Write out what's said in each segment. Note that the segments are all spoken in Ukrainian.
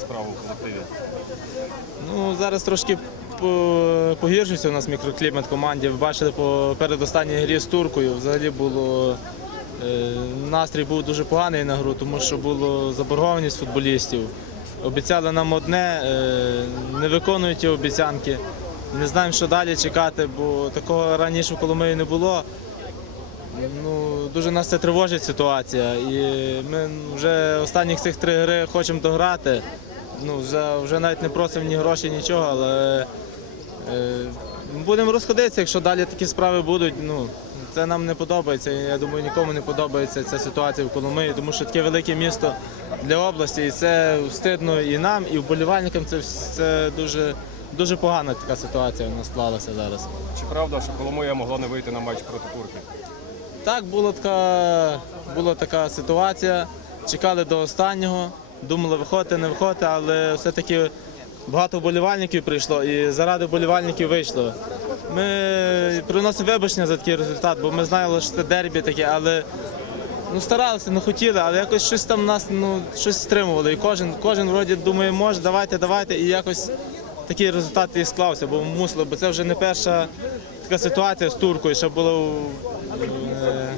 справу в колективі? Ну, зараз трошки погіршився у нас мікроклімат команді. Ви бачили по передостанній грі з туркою. Взагалі було е, настрій був дуже поганий на гру, тому що було заборгованість футболістів. Обіцяли нам одне, е, не виконують ті обіцянки. Не знаємо, що далі чекати, бо такого раніше в Коломиї не було. Ну, дуже нас це тривожить ситуація. І ми вже останніх цих три гри хочемо дограти. Ну, вже, вже навіть не просимо ні грошей, нічого, але е, будемо розходитися, якщо далі такі справи будуть. Ну, це нам не подобається. Я думаю, нікому не подобається ця ситуація в Коломиї, тому що таке велике місто для області, і це стидно і нам, і вболівальникам. Це, це дуже, дуже погана така ситуація у нас склалася зараз. Чи правда, що Коломия могла не вийти на матч проти турки? Так, була така, була така ситуація. Чекали до останнього, думали виходити, не виходити, але все-таки багато вболівальників прийшло і заради вболівальників вийшло. Ми приносимо вибачення за такий результат, бо ми знали, що це дербі таке, але ну, старалися, не хотіли, але якось щось там нас ну, щось стримувало. І кожен, кожен вроді думає, може, давайте, давайте. І якось такий результат і склався, бо мусило, бо це вже не перша така ситуація з туркою, ще було е,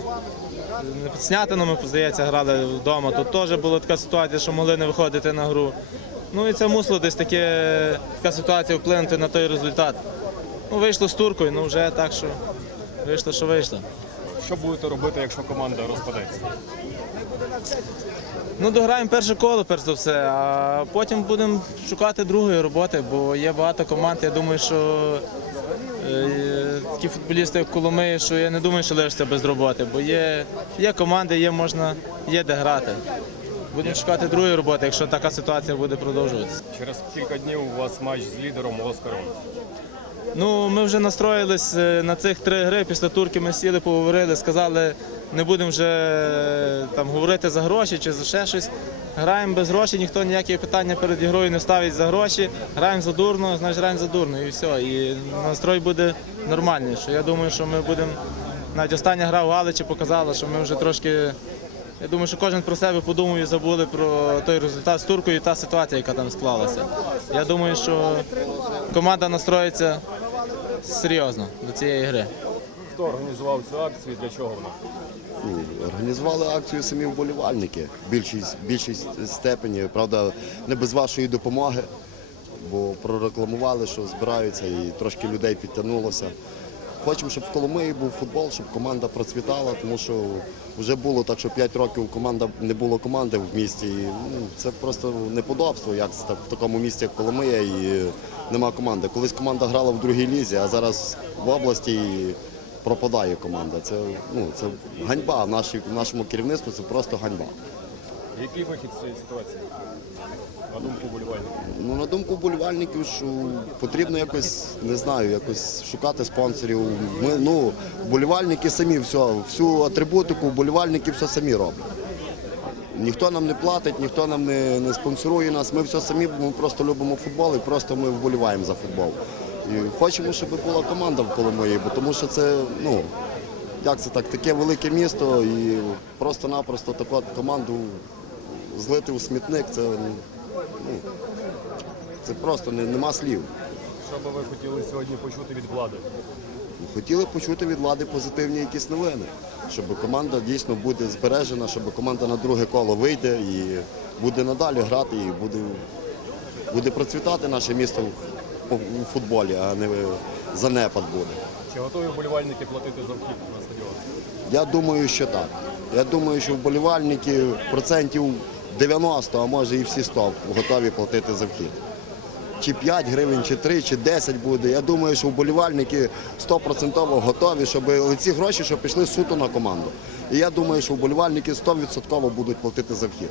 під Снятинами, здається, грали вдома. Тут теж була така ситуація, що могли не виходити на гру. Ну і це мусило десь таке, така ситуація вплинути на той результат. Ну, вийшло з туркою, ну вже так, що вийшло, що вийшло. Що будете робити, якщо команда розпадеться? Ну, дограємо перше коло, перш за все, а потім будемо шукати другої роботи, бо є багато команд. Я думаю, що е, такі футболісти, як Коломиї, що я не думаю, що лишиться без роботи, бо є, є команди, є можна, є де грати. Будемо шукати другої роботи, якщо така ситуація буде продовжуватися. Через кілька днів у вас матч з лідером Оскаром. Ну, ми вже настроїлись е, на цих три гри. Після турки ми сіли, поговорили, сказали, не будемо вже е, там говорити за гроші чи за ще щось. Граємо без грошей, ніхто ніякі питання перед ігрою не ставить за гроші. Граємо за дурно, значить граємо за дурно і все. І настрой буде нормальний. Що я думаю, що ми будемо. Навіть остання гра у Галичі показала, що ми вже трошки. Я думаю, що кожен про себе подумав і забули про той результат з туркою та ситуація, яка там склалася. Я думаю, що команда настроїться серйозно до цієї гри. Хто організував цю акцію і для чого вона? Ну, Організували акцію самі вболівальники. Більшість, більшість степені, правда, не без вашої допомоги, бо прорекламували, що збираються і трошки людей підтягнулося. Хочемо, щоб в Коломиї був футбол, щоб команда процвітала, тому що вже було так, що 5 років команда не було команди в місті. І, ну, це просто неподобство, як так в такому місті, як Коломия, і нема команди. Колись команда грала в другій лізі, а зараз в області і пропадає команда. Це, ну, це ганьба в, нашій, нашому керівництву, це просто ганьба. Який вихід з цієї ситуації? На думку вболівальників. Ну, на думку вболівальників, що потрібно якось, не знаю, якось шукати спонсорів. Ми, ну, вболівальники самі все, всю атрибутику вболівальники все самі роблять. Ніхто нам не платить, ніхто нам не, не спонсорує нас. Ми все самі, ми просто любимо футбол і просто ми вболіваємо за футбол. І хочемо, щоб була команда в Коломиї, бо тому що це, ну, як це так, таке велике місто і просто-напросто таку команду злити у смітник, це, ну, це просто не, нема слів. Що би ви хотіли сьогодні почути від влади? Хотіли почути від влади позитивні якісь новини, щоб команда дійсно буде збережена, щоб команда на друге коло вийде і буде надалі грати, і буде, буде процвітати наше місто у футболі, а не занепад буде. Чи готові вболівальники платити за вхід на стадіон? Я думаю, що так. Я думаю, що вболівальники процентів 90, а може і всі 100 готові платити за вхід. Чи 5 гривень, чи 3, чи 10 буде. Я думаю, що вболівальники 100% готові, щоб ці гроші щоб пішли суто на команду. І я думаю, що вболівальники 100% будуть платити за вхід.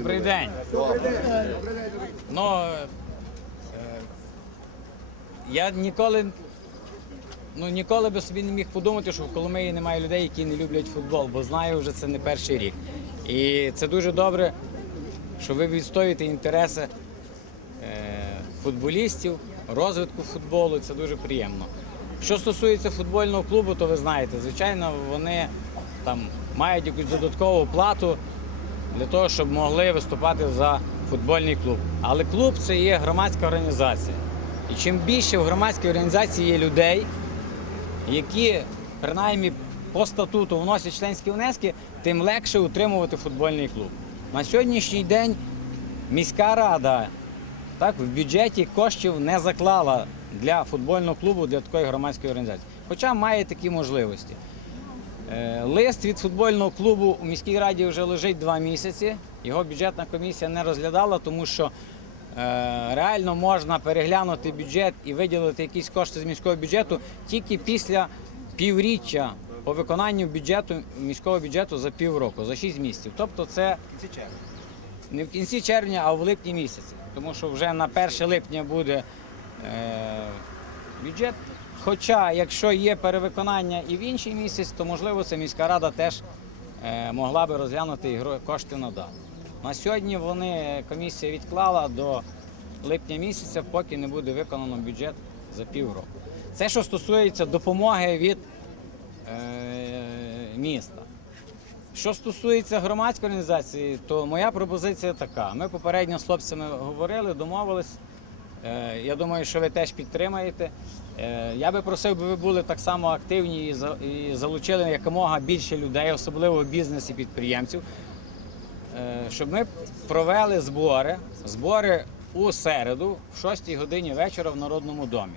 Добрий день. Ну, е, я ніколи, ну, ніколи би собі не міг подумати, що в Коломиї немає людей, які не люблять футбол, бо знаю вже це не перший рік. І це дуже добре, що ви відстоюєте інтереси е, футболістів, розвитку футболу. Це дуже приємно. Що стосується футбольного клубу, то ви знаєте, звичайно, вони там мають якусь додаткову плату для того, щоб могли виступати за футбольний клуб. Але клуб це є громадська організація. І чим більше в громадській організації є людей, які принаймні по статуту вносять членські внески, тим легше утримувати футбольний клуб. На сьогоднішній день міська рада так, в бюджеті коштів не заклала для футбольного клубу, для такої громадської організації. Хоча має такі можливості. Е, Лист від футбольного клубу у міській раді вже лежить два місяці. Його бюджетна комісія не розглядала, тому що е, реально можна переглянути бюджет і виділити якісь кошти з міського бюджету тільки після півріччя по виконанню бюджету міського бюджету за півроку, за 6 місяців. Тобто це не в кінці червня, а в липні місяці. Тому що вже на 1 липня буде е, бюджет. Хоча, якщо є перевиконання і в інший місяць, то можливо це міська рада теж е, могла би розглянути і кошти надати. На сьогодні вони комісія відклала до липня місяця, поки не буде виконано бюджет за півроку. Це що стосується допомоги від е, міста. Що стосується громадської організації, то моя пропозиція така. Ми попередньо з хлопцями говорили, домовились. Е, Я думаю, що ви теж підтримаєте. Е, Я би просив, би ви були так само активні і залучили якомога більше людей, особливо бізнес і підприємців, е, щоб ми провели збори, збори у середу, в 6 годині вечора в Народному домі.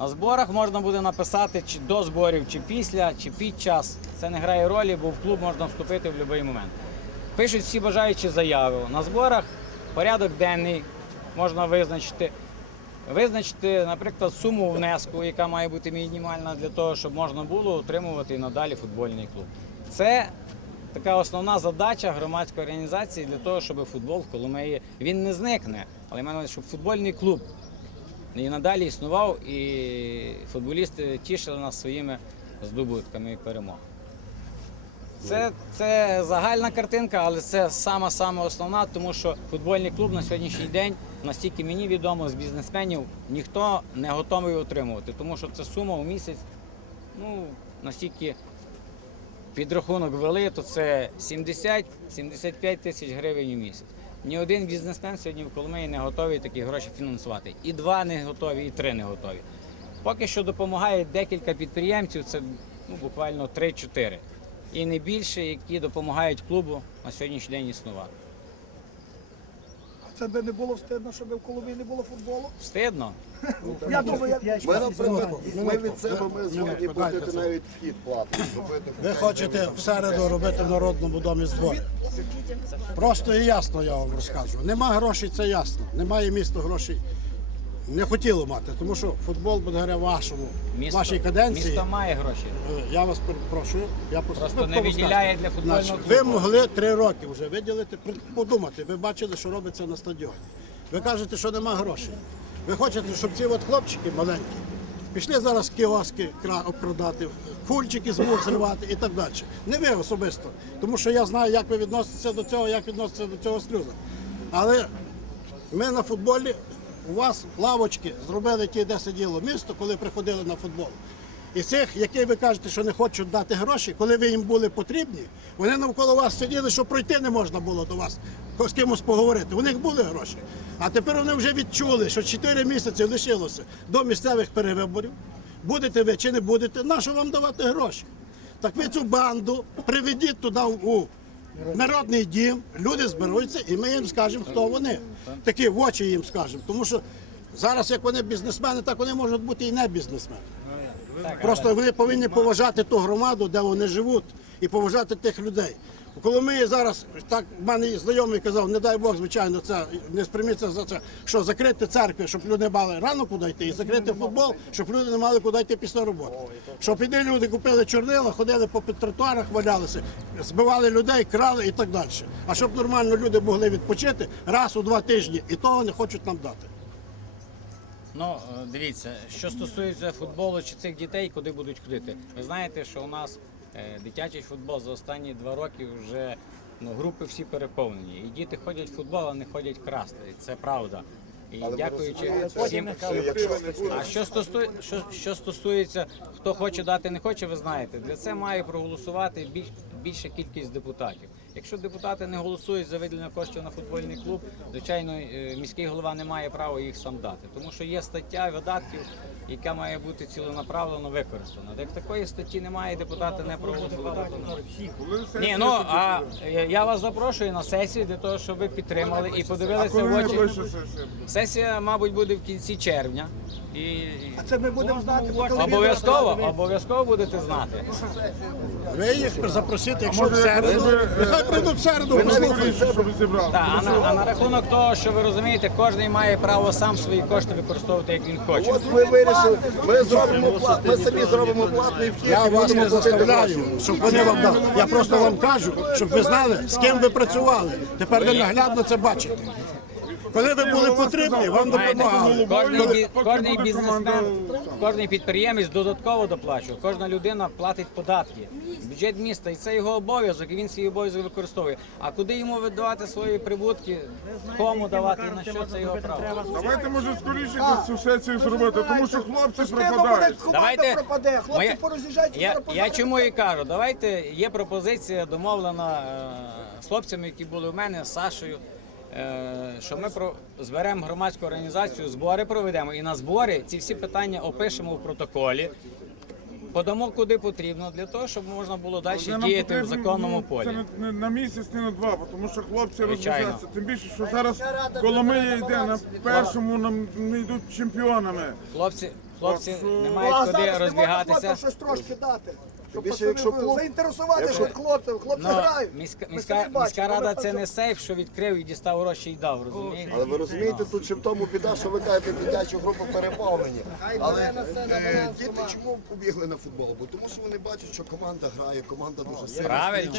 На зборах можна буде написати чи до зборів, чи після, чи під час. Це не грає ролі, бо в клуб можна вступити в будь-який момент. Пишуть всі бажаючі заяви. На зборах порядок денний можна визначити. Визначити, наприклад, суму внеску, яка має бути мінімальна для того, щоб можна було утримувати і надалі футбольний клуб. Це така основна задача громадської організації для того, щоб футбол в Коломиї він не зникне, але увазі, щоб футбольний клуб і надалі існував, і футболісти тішили нас своїми здобутками і перемогами. Це, це загальна картинка, але це сама сама основна, тому що футбольний клуб на сьогоднішній день, настільки мені відомо з бізнесменів, ніхто не готовий отримувати, тому що це сума у місяць, ну настільки підрахунок ввели, то це 70-75 тисяч гривень у місяць. Ні один бізнесмен сьогодні в Коломиї не готовий такі гроші фінансувати. І два не готові, і три не готові. Поки що допомагає декілька підприємців, це ну, буквально 3-4. І не більше, які допомагають клубу на сьогоднішній день існувати. Це би не було стидно, щоб в Коломиї не було футболу. Стидно. Я думаю, я... Ми, наприклад, ми від себе ми згодні платити навіть вхід платити, Ви хочете в середу робити в народному домі збори. Просто і ясно я вам розкажу. Нема грошей, це ясно. Немає міста грошей. Не хотіло мати, тому що футбол благодаря вашому, вашій каденції. місто має гроші. е, Я вас перепрошую. Я Просто ви не хто виділяє розкажете? для футбольного Значить, клубу. Ви могли три роки вже виділити, при- подумати. Ви бачили, що робиться на стадіоні. Ви кажете, що нема грошей. Ви хочете, щоб ці от хлопчики маленькі пішли зараз кіоски кра- продати, кульчики з зривати і так далі. Не ви особисто, тому що я знаю, як ви відноситеся до цього, як відноситеся до цього сльоза. Але ми на футболі, у вас лавочки зробили ті, де сиділо місто, коли приходили на футбол. І цих, які ви кажете, що не хочуть дати гроші, коли ви їм були потрібні, вони навколо вас сиділи, що пройти не можна було до вас, з кимось поговорити. У них були гроші. А тепер вони вже відчули, що 4 місяці лишилося до місцевих перевиборів. Будете ви чи не будете, на що вам давати гроші? Так ви цю банду приведіть туди у народний дім, люди зберуться, і ми їм скажемо, хто вони. Такі в очі їм скажемо. Тому що зараз, як вони бізнесмени, так вони можуть бути і не бізнесмени. Просто вони повинні поважати ту громаду, де вони живуть, і поважати тих людей. У Коломиї зараз так в мене знайомий казав, не дай Бог, звичайно, це не сприйміться за це, що закрити церкви, щоб люди мали рано куди йти, і закрити футбол, щоб люди не мали куди йти після роботи. Щоб іди люди купили чорнила, ходили по тротуарах, валялися, збивали людей, крали і так далі. А щоб нормально люди могли відпочити раз у два тижні, і того не хочуть нам дати. Ну, е, дивіться, що стосується футболу чи цих дітей, куди будуть ходити. Ви знаєте, що у нас дитячий футбол за останні два роки вже ну, групи всі переповнені. І діти ходять в футбол, а не ходять красти. І Це правда. І дякуючи всім. А що стосує, що, що стосується, хто хоче дати, не хоче, ви знаєте, для це має проголосувати більш, більша кількість депутатів. Якщо депутати не голосують за виділення коштів на футбольний клуб, звичайно, е, міський голова не має права їх сам дати, тому що є стаття видатків, яка має бути ціленаправлено використана. Як такої статті немає, депутати не проголосували. Ні, ну а я вас запрошую на сесію для того, щоб ви підтримали і подивилися в очі. Сесія, мабуть, буде в кінці червня. І А це ми будемо знати по телевізору. обов'язково, обов'язково будете знати. Ви їх запросити, якщо в середу, нехай прийдуть в середу, послухають. Так, а, на, а на рахунок того, що ви розумієте, кожен має право сам свої кошти використовувати як він хоче. От ми вирішили, ми зробимо пла- ми самі зробимо платний вхід. Я і вас будемо не платити заставляю, щоб вони вам дали. Я просто вам кажу, щоб ви знали, з ким ви працювали. Тепер ви наглядно це бачите. Коли ви були потрібні, вам допомагали. Кожний, бі- кожний бізнесмен, кожний підприємець додатково доплачує. Кожна людина платить податки. Бюджет міста, і це його обов'язок, і він свій обов'язок використовує. А куди йому видавати свої прибутки, кому давати на що це його право? Давайте може скоріше цю сесію зробити, тому що хлопці пропадають. Давайте пропаде, хлопці моя- пороз'їжджаються. я, зараз я позавтра. чому і кажу, давайте є пропозиція домовлена е, з хлопцями, які були у мене, з Сашою. Е, Що ми про зберемо громадську організацію, збори проведемо і на збори ці всі питання опишемо в протоколі, подамо куди потрібно для того, щоб можна було далі нам діяти в законному ну, полі. Це не, не на місяць, не на два, тому що хлопці Звичайно. Тим більше, що зараз Коломия йде на першому, нам не йдуть чемпіонами. Хлопці, хлопці Що? не Ну, а мають куди не можна розбігатися. щось трошки дати. Щоб більше, пацани якщо клуб- заінтересувати якщо- хоч хлопців, хлопці Ну, грають. міська, Ми міська, самі бачимо, міська рада це не сейф, що відкрив і дістав гроші і дав, розумієте? Але ви розумієте, тут ще в тому біда, що ви кажете, дитячу групу переповнені. Але е, діти чому побігли на футбол? Бо тому що вони бачать, що команда грає, команда дуже сильна. Правильно.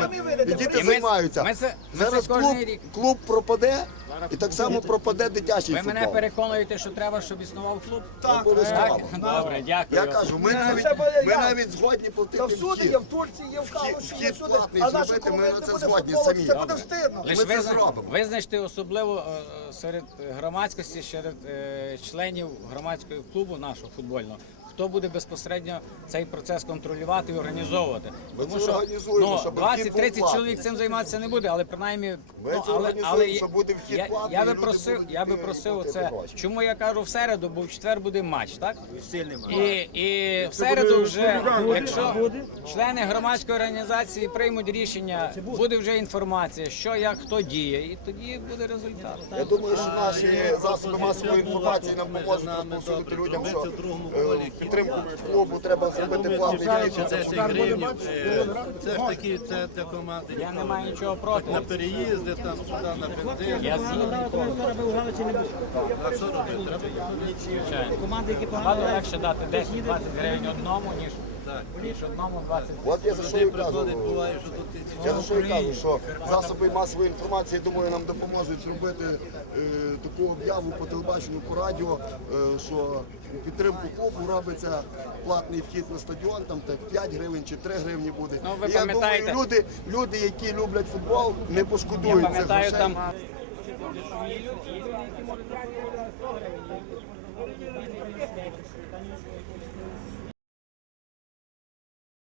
Самі І діти І ми- займаються. ми це- ми це Зараз кожен клуб, рік. клуб пропаде, і так само пропаде дитячий Ви футбол. мене переконуєте, що треба, щоб існував клуб? Так, Обов'язково. Добре, дякую. Я кажу, ми навіть, ми навіть згодні платити Та всюди є, в Турції є, в Калуші є, вхід всюди. платний А наші зробити, ми на це згодні самі. Це буде встидно. Лиш Ми це визна- зробимо. визначте особливо е, серед громадськості, серед е, членів громадського клубу нашого футбольного. Хто буде безпосередньо цей процес контролювати і організовувати? Ми Тому це що організуємо, ну, щоб 20-30 чоловік цим займатися не буде, але принаймні Ми ну, це але, організуємо, але що буде вхід я, платний, я би люди просив, будуть я би йти просив платити це. гроші. Чому я кажу в середу, бо в четвер буде матч, так? Сильний матч. І, і в середу вже, якщо члени громадської організації приймуть рішення, буде вже інформація, що як хто діє, і тоді буде результат. Я думаю, що наші засоби масової інформації нам поможуть розповсюдити людям, що е, підтримку клубу треба зробити платний вхід. 10 гривень. е, Це ж таки це для команди. Я не маю нічого проти. На переїзди, там сюди, на бензин. Я згідний. А що робити? Треба звичайно. Набагато легше дати 10-20 гривень одному, ніж, ніж одному 20 От я за що і приходить, буває, що тут Я за що і кажу, що засоби масової інформації, думаю, нам допоможуть зробити е, таку об'яву по телебаченню, по радіо, е, що у підтримку клубу робиться платний вхід на стадіон, там так 5 гривень чи 3 гривні буде. Ну, ви І я пам'ятаєте- думаю, люди, люди, які люблять футбол, не пошкодують Я цих пам'ятаю грошей. там.